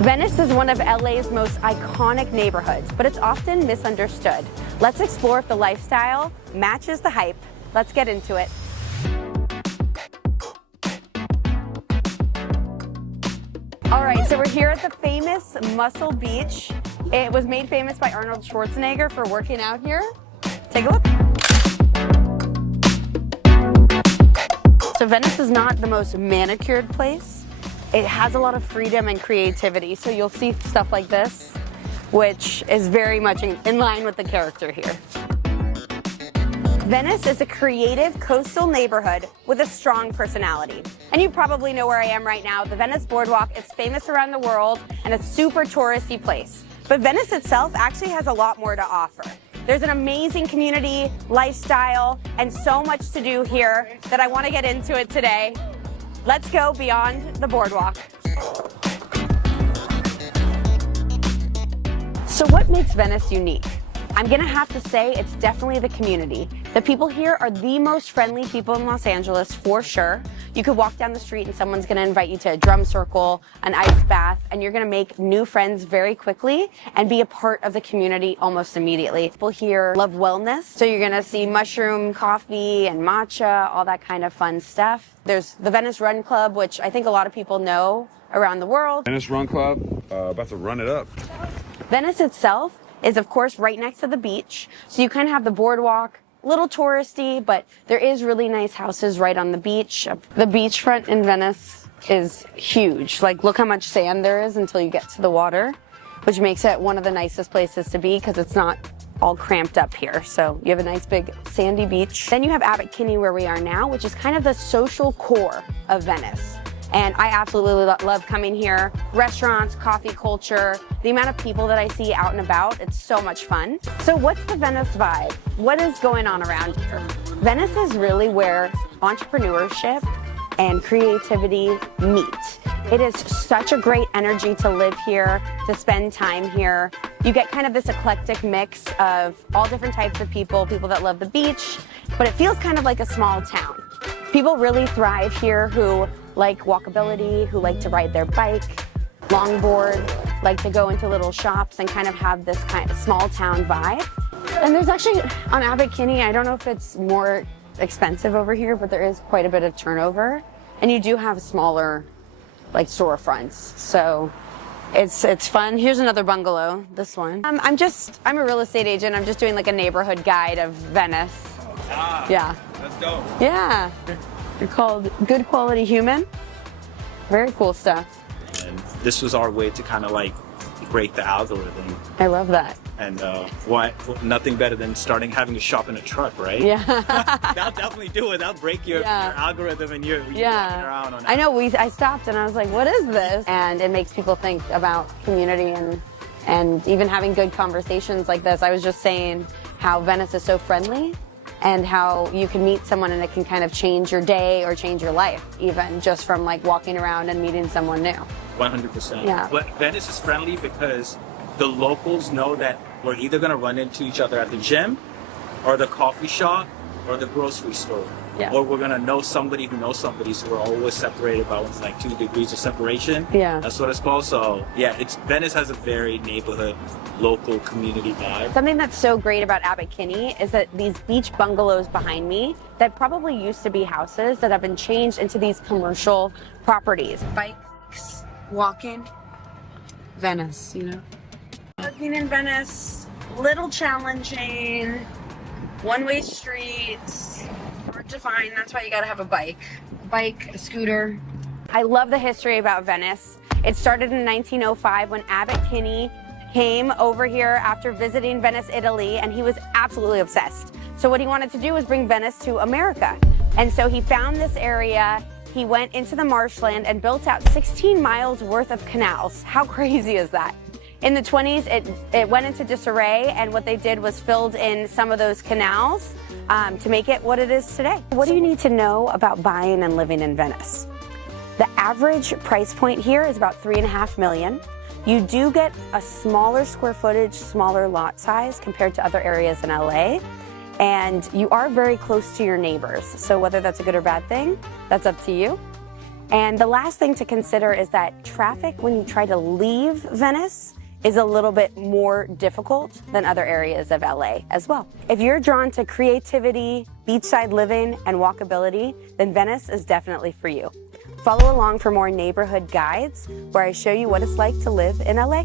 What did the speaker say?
Venice is one of LA's most iconic neighborhoods, but it's often misunderstood. Let's explore if the lifestyle matches the hype. Let's get into it. All right, so we're here at the famous Muscle Beach. It was made famous by Arnold Schwarzenegger for working out here. Take a look. So Venice is not the most manicured place. It has a lot of freedom and creativity. So you'll see stuff like this, which is very much in line with the character here. Venice is a creative coastal neighborhood with a strong personality. And you probably know where I am right now. The Venice Boardwalk is famous around the world and a super touristy place. But Venice itself actually has a lot more to offer. There's an amazing community, lifestyle, and so much to do here that I want to get into it today. Let's go beyond the boardwalk. So what makes Venice unique? I'm gonna have to say it's definitely the community. The people here are the most friendly people in Los Angeles, for sure. You could walk down the street and someone's gonna invite you to a drum circle, an ice bath, and you're gonna make new friends very quickly and be a part of the community almost immediately. People here love wellness, so you're gonna see mushroom coffee and matcha, all that kind of fun stuff. There's the Venice Run Club, which I think a lot of people know around the world. Venice Run Club, about to run it up. Venice itself is of course right next to the beach, so you kind of have the boardwalk, a little touristy, but there is really nice houses right on the beach. The beachfront in Venice is huge. Like, look how much sand there is until you get to the water, which makes it one of the nicest places to be because it's not all cramped up here. So you have a nice big sandy beach. Then you have Abbot Kinney where we are now, which is kind of the social core of Venice. And I absolutely love coming here. Restaurants, coffee culture, the amount of people that I see out and about, it's so much fun. So what's the Venice vibe? What is going on around here? Venice is really where entrepreneurship and creativity meet. It is such a great energy to live here, to spend time here. You get kind of this eclectic mix of all different types of people, people that love the beach, but it feels kind of like a small town. People really thrive here who like walkability, who like to ride their bike, longboard, like to go into little shops and kind of have this kind of small town vibe. And there's actually, on Abbot Kinney, I don't know if it's more expensive over here, but there is quite a bit of turnover. And you do have smaller, like, storefronts. So it's fun. Here's another bungalow, this one. I'm a real estate agent. I'm just doing like a neighborhood guide of Venice. Ah, yeah. That's dope. Yeah. They're called Good Quality Human. Very cool stuff. And this was our way to kind of like break the algorithm. I love that. And nothing better than having to shop in a truck, right? Yeah. That'll definitely do it. That'll break your algorithm and you're walking around on that. I know, I stopped and I was like, what is this? And it makes people think about community and even having good conversations like this. I was just saying how Venice is so friendly and how you can meet someone and it can kind of change your day or change your life, even just from like walking around and meeting someone new. 100%. Yeah. But Venice is friendly because the locals know that we're either going to run into each other at the gym or the coffee shop or the grocery store. Yeah. Or we're going to know somebody who knows somebody, so we're always separated by like 2 degrees of separation. Yeah. That's what it's called. So yeah, Venice has a very neighborhood, local community vibe. Something that's so great about Abbot Kinney is that these beach bungalows behind me that probably used to be houses that have been changed into these commercial properties. Bikes, walking, Venice, you know. Walking in Venice, little challenging, one-way streets, hard to find. That's why you gotta have a bike, a scooter. I love the history about Venice. It started in 1905 when Abbot Kinney came over here after visiting Venice, Italy, and he was absolutely obsessed. So what he wanted to do was bring Venice to America. And so he found this area, he went into the marshland and built out 16 miles worth of canals. How crazy is that? In the 20s, it went into disarray, and what they did was filled in some of those canals to make it what it is today. What do you need to know about buying and living in Venice? The average price point here is about $3.5 million. You do get a smaller square footage, smaller lot size compared to other areas in LA. And you are very close to your neighbors. So whether that's a good or bad thing, that's up to you. And the last thing to consider is that traffic when you try to leave Venice is a little bit more difficult than other areas of LA as well. If you're drawn to creativity, beachside living, and walkability, then Venice is definitely for you. Follow along for more neighborhood guides where I show you what it's like to live in LA.